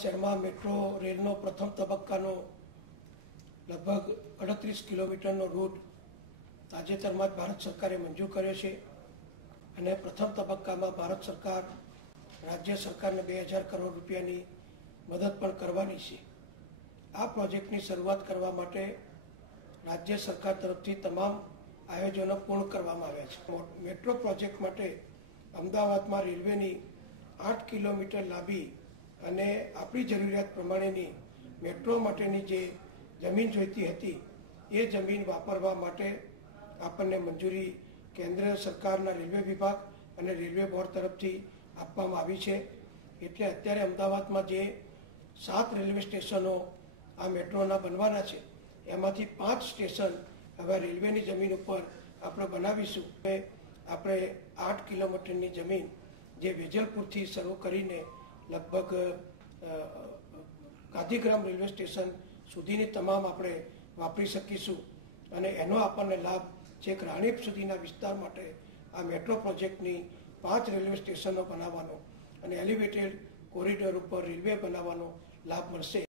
શહેરમાં મેટ્રો રેલનો પ્રથમ તબક્કાનો લગભગ 38 કિલોમીટરનો રૂટ તાજેતરમાં જ ભારત સરકારે મંજૂર કર્યો છે અને પ્રથમ તબક્કામાં ભારત સરકાર રાજ્ય સરકારને 2000 કરોડ રૂપિયાની મદદ પણ કરવાની છે। આ પ્રોજેક્ટની શરૂઆત કરવા માટે રાજ્ય સરકાર તરફથી તમામ આયોજનો પૂર્ણ કરવામાં આવ્યા છે। મેટ્રો પ્રોજેક્ટ માટે અમદાવાદમાં રેલવેની 8 કિલોમીટર લાંબી અને આપણી જરૂરિયાત પ્રમાણેની મેટ્રો માટેની જે જમીન જોઈતી હતી એ જમીન વાપરવા માટે આપણને મંજૂરી કેન્દ્ર સરકારના રેલવે વિભાગ અને રેલવે બોર્ડ તરફથી આપવામાં આવી છે। એટલે અત્યારે અમદાવાદમાં જે 7 રેલવે સ્ટેશનો આ મેટ્રોના બનવાના છે એમાંથી 5 સ્ટેશન હવે રેલવેની જમીન ઉપર આપણે બનાવીશું। આપણે 8 કિલોમીટરની જમીન જે વેજલપુરથી શરૂ કરીને લગભગ ગાંધીગ્રામ રેલવે સ્ટેશન સુધીની તમામ આપણે વાપરી શકીશું અને એનો આપણને લાભ છેક રાણીપ સુધીના વિસ્તાર માટે આ મેટ્રો પ્રોજેક્ટની 5 રેલવે સ્ટેશનો બનાવવાનો અને એલિવેટેડ કોરિડોર ઉપર રેલવે બનાવવાનો લાભ મળશે।